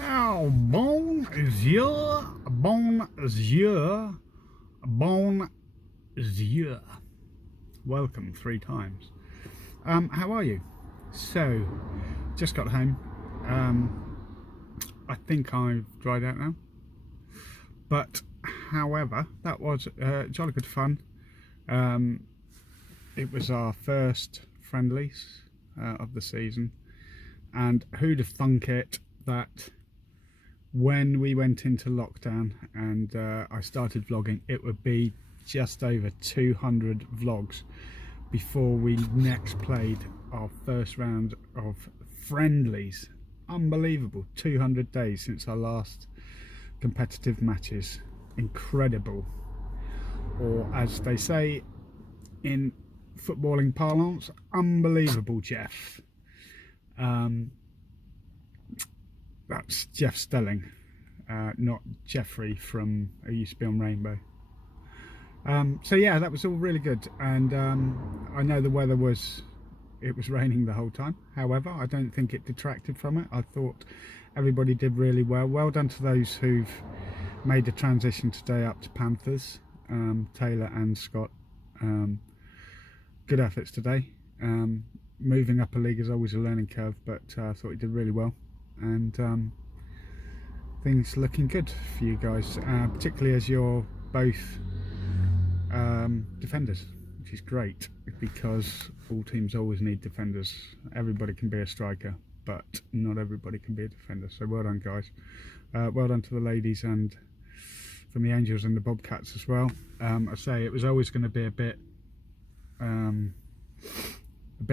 Oh, bonjour, bonjour, bonjour. Welcome 3 times. How are you? So, just got home. I think I've dried out now. But, however, that was jolly good fun. It was our first friendlies of the season. And who'd have thunk it that when we went into lockdown and I started vlogging, it would be just over 200 vlogs before we next played our first round of friendlies. Unbelievable. 200 days since our last competitive matches. Incredible. Or as they say in footballing parlance, unbelievable, Jeff. That's Jeff Stelling, not Jeffrey from who used to be on Rainbow. So yeah, that was all really good, and I know the weather was raining the whole time. However, I don't think it detracted from it. I thought everybody did really well. Well done to those who've made the transition today up to Panthers, Taylor and Scott. Good efforts today. Moving up a league is always a learning curve, but I thought you did really well, and things looking good for you guys, particularly as you're both defenders, which is great because all teams always need defenders. Everybody can be a striker, but not everybody can be a defender. So well done, guys. Well done to the ladies and from the Angels and the Bobcats as well. I say it was always going to be a bit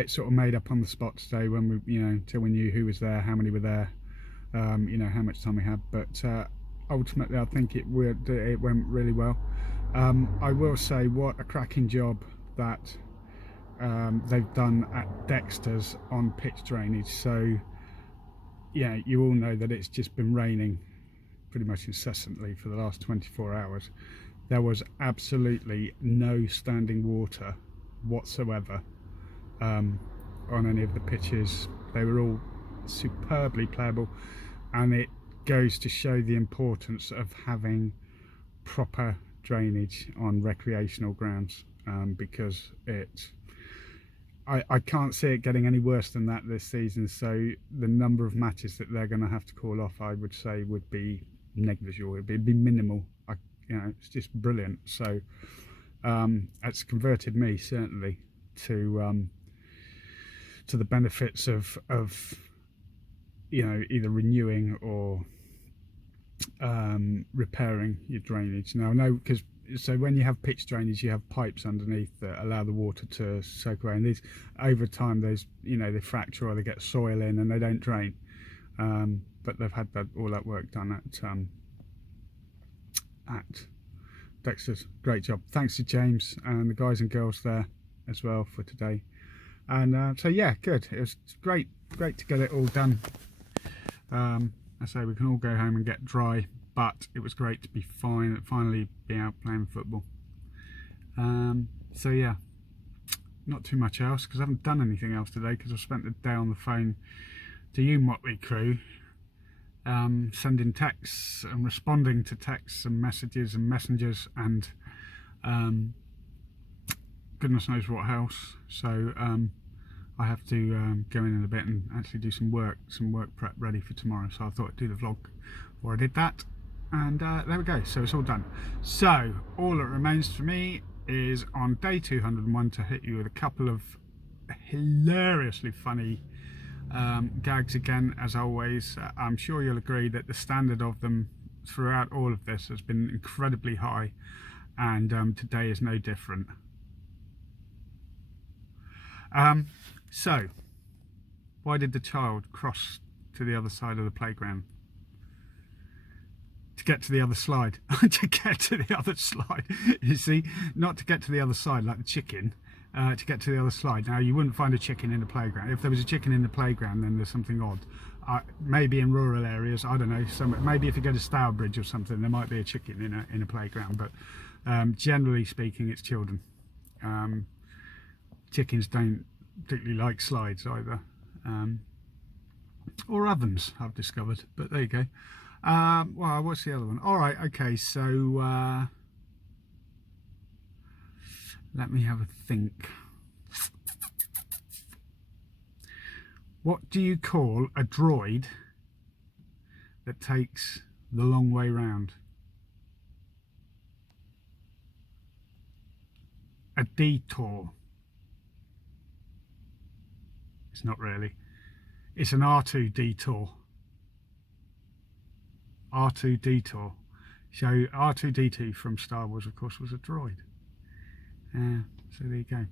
sort of made up on the spot today when we, until we knew who was there, how many were there, how much time we had. But ultimately, I think it went really well. I will say what a cracking job that they've done at Dexter's on pitch drainage. So yeah, you all know that it's just been raining pretty much incessantly for the last 24 hours. There was absolutely no standing water whatsoever on any of the pitches. They were all superbly playable, and it goes to show the importance of having proper drainage on recreational grounds, because I can't see it getting any worse than that this season. So the number of matches that they're going to have to call off, I would say, would be negligible. It'd be minimal. It's just brilliant. So it's converted me certainly to the benefits of either renewing or repairing your drainage. Now I know, because so when you have pitch drainage, you have pipes underneath that allow the water to soak away, and these over time they fracture or they get soil in and they don't drain, but they've had all that work done at Dexter's. Great job. Thanks to James and the guys and girls there as well for today. And so yeah, good. It was great to get it all done. I say we can all go home and get dry, but it was great to be finally be out playing football. So yeah, not too much else, because I haven't done anything else today, because I've spent the day on the phone to you motley crew, sending texts and responding to texts and messages and messengers and goodness knows what else. So I have to go in a bit and actually do some work prep ready for tomorrow. So I thought I'd do the vlog before I did that, and there we go. So it's all done. So all that remains for me is on day 201 to hit you with a couple of hilariously funny gags again, as always. I'm sure you'll agree that the standard of them throughout all of this has been incredibly high, and today is no different. So, why did the child cross to the other side of the playground? To get to the other slide. To get to the other slide. You see, not to get to the other side like the chicken, to get to the other slide. Now, you wouldn't find a chicken in the playground. If there was a chicken in the playground, then there's something odd. Maybe in rural areas, I don't know. Maybe if you go to Stourbridge or something, there might be a chicken in a playground. But generally speaking, it's children. Chickens don't particularly like slides either. or ovens, I've discovered. But there you go. Well, what's the other one? All right, okay, so let me have a think. What do you call a droid that takes the long way round? A detour. It's not really. It's an R2 detour. R2 detour. So R2D2 from Star Wars, of course, was a droid. So there you go.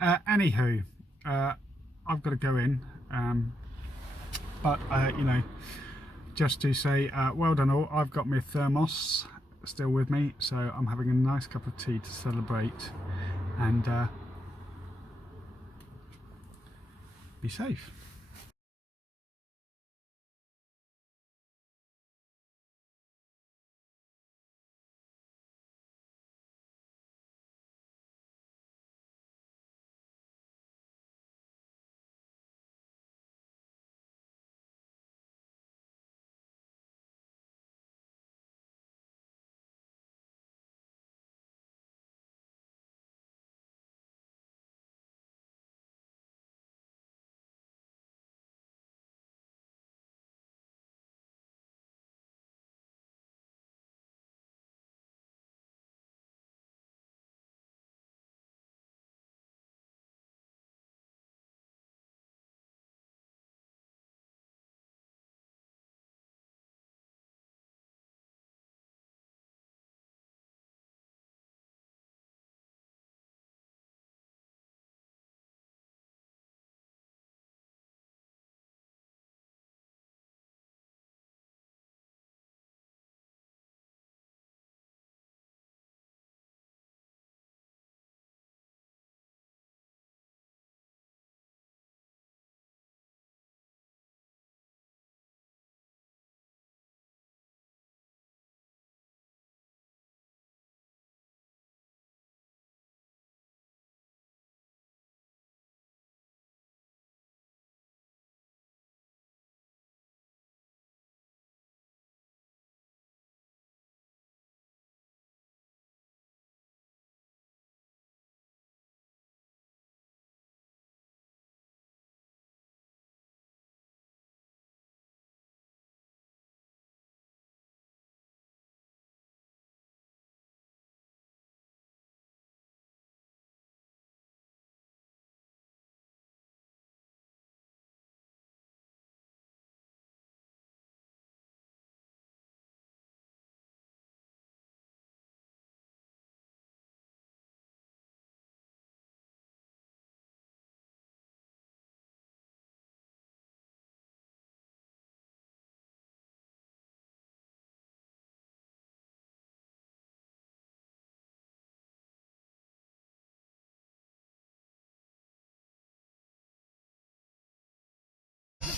Anywho, I've got to go in, but you know, just to say, well done all. I've got my thermos still with me, so I'm having a nice cup of tea to celebrate, and be safe.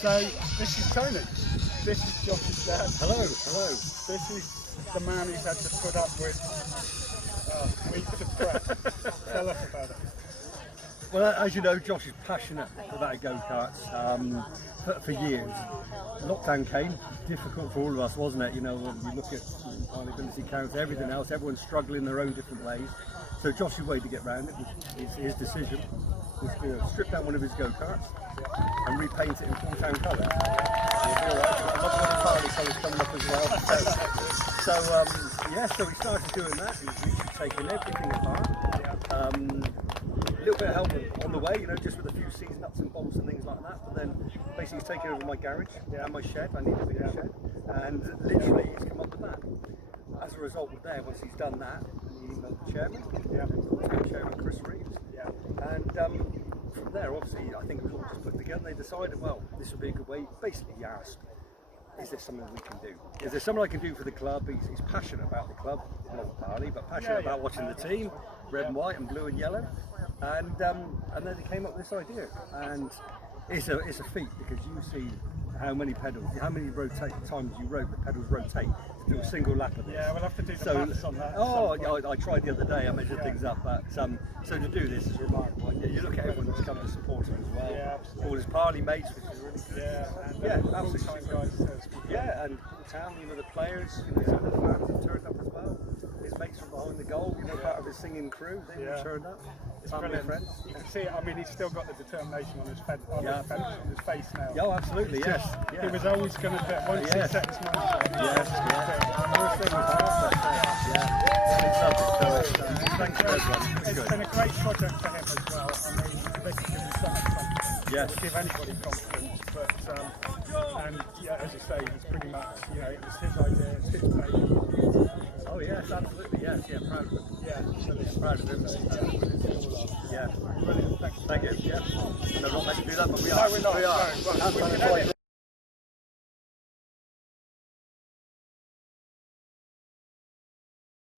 So this is Tony. This is Josh's dad. Hello, hello. This is the man who's had to put up with weeks of prep. Tell us about it. Well, as you know, Josh is passionate about go-karts for years. Lockdown came, difficult for all of us, wasn't it? You know, when you look at viability counts, everything else, everyone's struggling in their own different ways. So Josh's way to get around it was his decision was to strip down one of his go-karts and repaint it in full town colours. Parley colours coming up as well. So we started doing that. He was literally taking everything apart. A little bit of help on the way, you know, just with a few seized nuts and bolts and things like that. But then basically he's taken over my garage and my shed. I needed a bigger shed, and literally he's come up with that. As a result of there, once he's done that, he emailed the chairman, the chairman Chris Reeves, and from there, obviously, I think it was all just put together. They decided, well, this would be a good way. Basically, he asked, is there something we can do? Is there something I can do for the club? He's passionate about the club, not Parley, but passionate about watching the team, red and white and blue and yellow. And then he came up with this idea, and it's a feat because you see how many pedals, how many times you the pedals rotate to do a single lap of this. Yeah, we'll have to do the maths on that. Oh, yeah, I tried the other day. I measured things up, but so to do this is remarkable. And you look at everyone that's come to support him as well. Yeah, absolutely. All his Parley mates, which is really good. Yeah, and absolutely. guys. Yeah, and town, the players, some of the fans have turned up as well. His mates from behind the goal, part of his singing crew, they turned up. It's brilliant. Friends. You can see it. I mean, he's still got the determination on his face now. Yeah, absolutely, yes. He was always going to do it once he set his mind to it. Yes, thanks to everyone. It's been a great project for him as well. I mean, this has given so much confidence. Yes. Give anybody confidence, but and yeah, as you say, he's pretty much, it was his idea, it's his baby. Oh yes, absolutely, yes, proud of him. Yeah, absolutely. Proud of him. Yeah. Brilliant, thanks. Thank you. Yeah. No, not meant to do that, but we are. No, we're not. We are. No, Have we fun can and edit.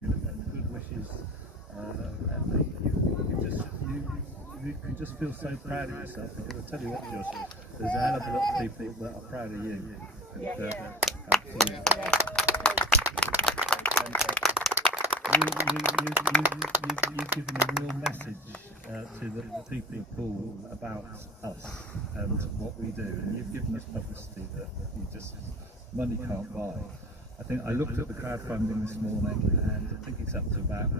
Good wishes. You can just feel so proud of yourself. Because I tell you what, Josh, there's a hell of a lot of people that are proud of you. You've given a real message to the people of Poole about us and what we do, and you've given us publicity that money can't buy. I think I looked at the crowdfunding this morning, and I think it's up to about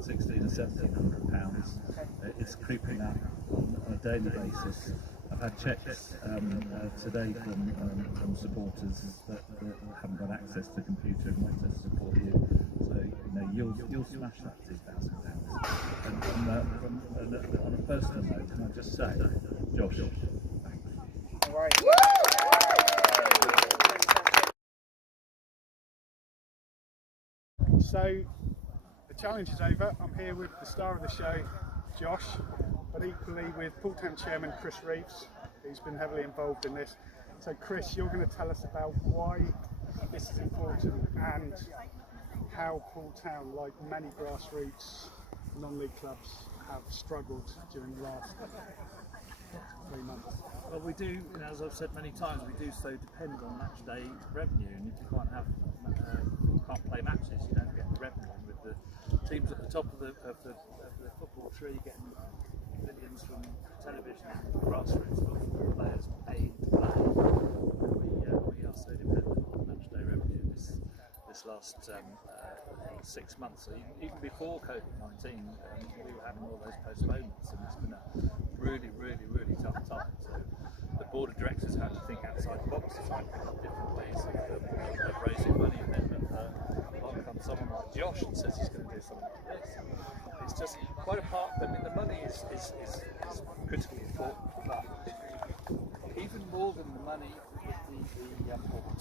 £1,600 or £1,700. It's creeping up on a daily basis. I've had checks today from supporters that haven't got access to a computer and want to support you. So you'll smash that £2,000. And on a personal note, can I just say, Josh, All right. So the challenge is over. I'm here with the star of the show, Josh, but equally with Poole Town Chairman Chris Reeves, who's been heavily involved in this. So Chris, you're going to tell us about why this is important and how Poole Town, like many grassroots non-league clubs, have struggled during the last 3 months. Well, we do, as I've said many times, we do so depend on match day revenue, and if you can't play matches, you don't get the revenue. With the teams at the top of the football tree getting millions from television and grassroots football players paid to play, we are so dependent on match day revenue this last 6 months. So even before COVID-19, we were having all those postponements, and it's been a really, really, really tough time. So the board of directors had to think outside the box to try and pick up different ways of raising money, and then along comes someone like Josh and says he's going to do something like this. It's just quite apart. I mean, the money is critically important, but even more than the money,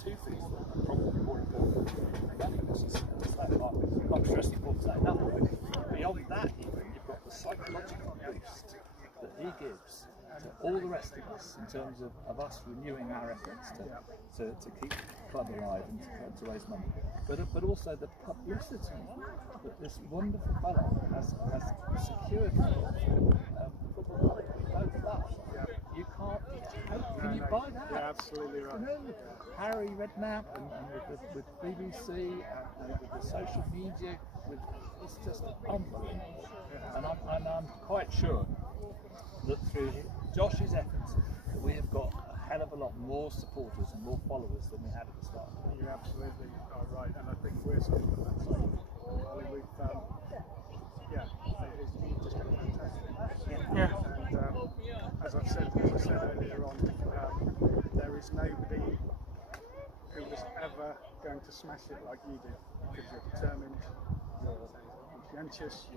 two things that are probably more important than the money, which is not stressing important to say enough. But beyond that, even you've got the psychological boost that he gives to all the rest of us in terms of us renewing our efforts to keep the club alive and to raise money, but also the publicity that this wonderful fellow has secured for football club. Both us. You can't. Can you buy that? Yeah, absolutely right. Harry Redknapp and with BBC and with the social media, it's just unbelievable. And I'm quite sure that through Josh's efforts, that we have got a hell of a lot more supporters and more followers than we had at the start. You're absolutely right, and I think we're sort of on that side. We've it's just been fantastic. Yeah. And as I said earlier on, there is nobody who was ever going to smash it like you did, because you're determined, you're conscientious,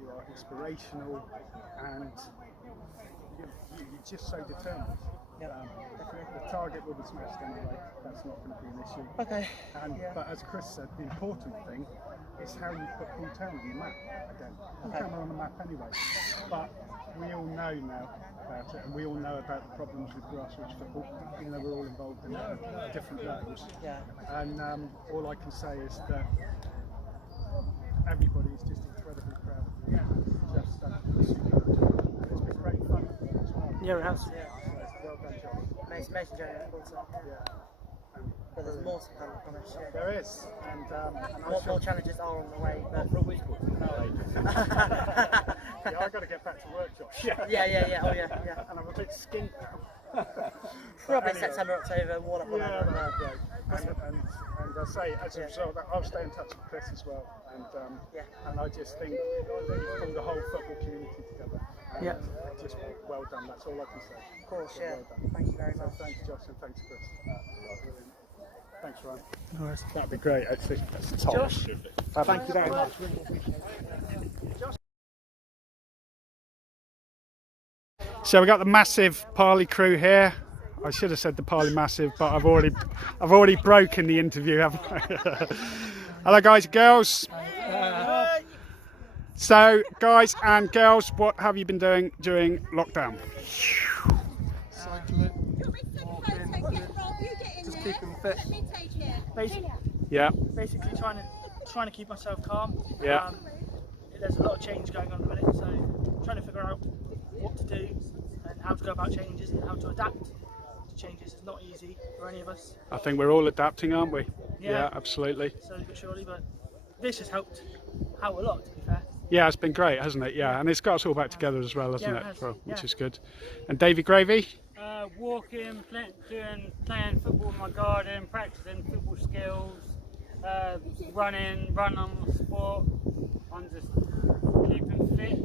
you are inspirational, and you're just so determined. The target will be smashed anyway, that's not going to be an issue. Okay. But as Chris said, the important thing is how you put Poole Town on the map again. Poole Town are on the map anyway, but we all know now about it, and we all know about the problems with grassroots football. We're all involved in it at different levels. Yeah. And all I can say is that everybody is just incredibly proud of you. It's been great fun as well. Yeah, it has. So well done, Josh. it's amazing journey at full time. Yeah. But there's more to come, I promise. Yeah. There is, and More challenges are on the way. But For a week or two. yeah, I've got to get back to work, Josh. yeah. Oh yeah. And I'm a bit skint now. Probably anyway. September, October, whatever. Yeah, that'd be great. And I say, as a result, I'll stay in touch with Chris as well. And I just think you pull the whole football community together. And Yeah. Just well done. That's all I can say. Of course, So yeah. well done. Thank you very So much. thanks, Josh, and thanks, Chris. Thanks, Ryan. No worries. That'd be great, actually. That's top. Josh, Thank you very much. So we got the massive Parley crew here. I should have said the Parley massive, but I've already broken the interview, haven't I? Hello, guys and girls. So, guys and girls, what have you been doing during lockdown? Cycling, walking, just keeping fit. Yeah, Basically trying to keep myself calm. Yeah. There's a lot of change going on at the minute, so trying to figure out what to do and how to go about changes and how to adapt to changes is not easy for any of us. I think we're all adapting, aren't we? Yeah. Absolutely. Slowly but surely, but this has helped out a lot, to be fair. Yeah, it's been great, hasn't it? Yeah, and it's got us all back together as well, hasn't Yeah, it? it has, Well, which yeah. is good. And Davy Gravy? Walking, playing football in my garden, practicing football skills, run on the sport. I'm just keeping fit,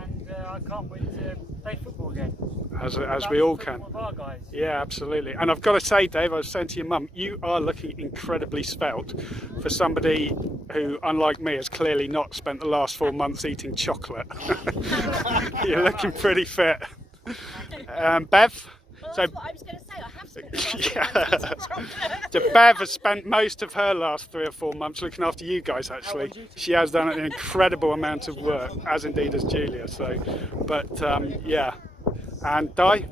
and I can't wait to play football again. As we all can. With our guys. Yeah, absolutely. And I've got to say, Dave, I was saying to your mum, you are looking incredibly svelte for somebody who, unlike me, has clearly not spent the last 4 months eating chocolate. You're looking pretty fit. Bev? Well, So, that's what I was going to say. I have spent the last yeah. So Bev has spent most of her last 3 or 4 months looking after you guys, actually. She has done an incredible amount of work, as indeed has Julia. So, but yeah. And Di?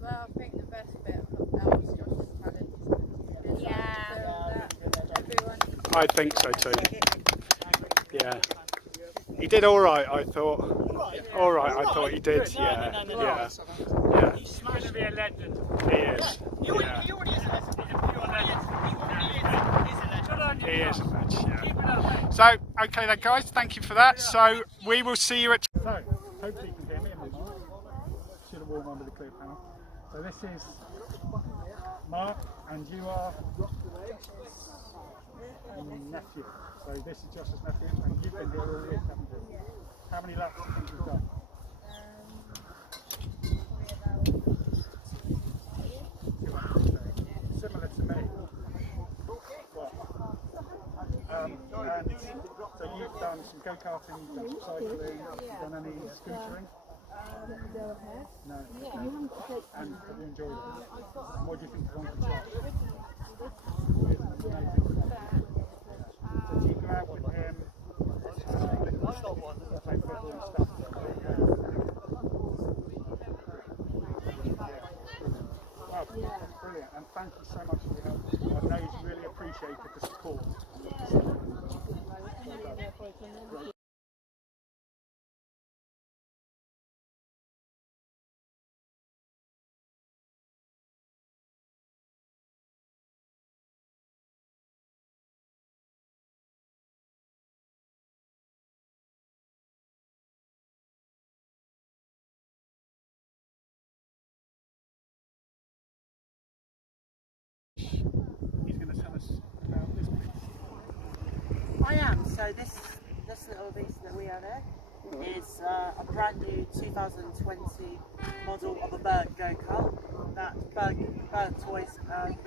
Well, I think the best bit was Josh's talent. Yeah. Everyone. I think so too. Yeah. He did all right, I thought. All right, I thought he did. Yeah. Yeah. He's going to be a legend. He is. He already is a legend. He's a pure legend. He's a legend. Good on you, He is a Josh. match, yeah. Keep it up, mate. So, okay then guys, thank you for that. So, we will see you at... So, hopefully you can hear me in the mic. Should have worn one with a clear panel. So this is Mark, and you are nephew. So this is Josh's nephew, and you've been here all week, haven't you? How many laps do you think you've done? Similar to me. And so you've done some go-karting, you've done some cycling, you've done any scootering? No. And have you enjoyed it? And what do you think of Uncle Josh? So do you go out with him? Play football and stuff? Wow, brilliant. And thank you so much for your help. I know he's really appreciated the support. He's going to tell us about this piece. I am. So this little beast that we have here is a brand new 2020 model of a bird go-kart. That bird toys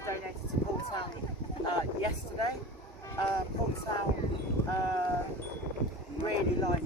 donated to Paul Town yesterday. Paul Town really like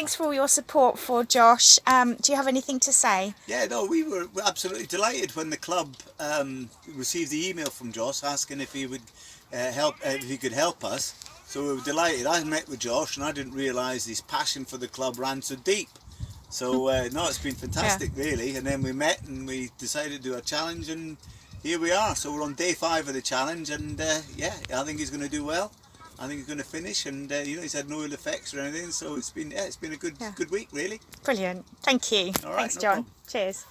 thanks for all your support for Josh. Do you have anything to say? Yeah, no, we were absolutely delighted when the club received the email from Josh asking if he would if he could help us. So we were delighted. I met with Josh and I didn't realise his passion for the club ran so deep. So no, it's been fantastic, really. And then we met and we decided to do a challenge, and here we are. So we're on day 5 of the challenge, and yeah, I think he's going to do well. I think he's going to finish, and you know, he's had no ill effects or anything. So it's been a good week, really. Brilliant. Thank you. All right, Thanks, no John. problem. Cheers.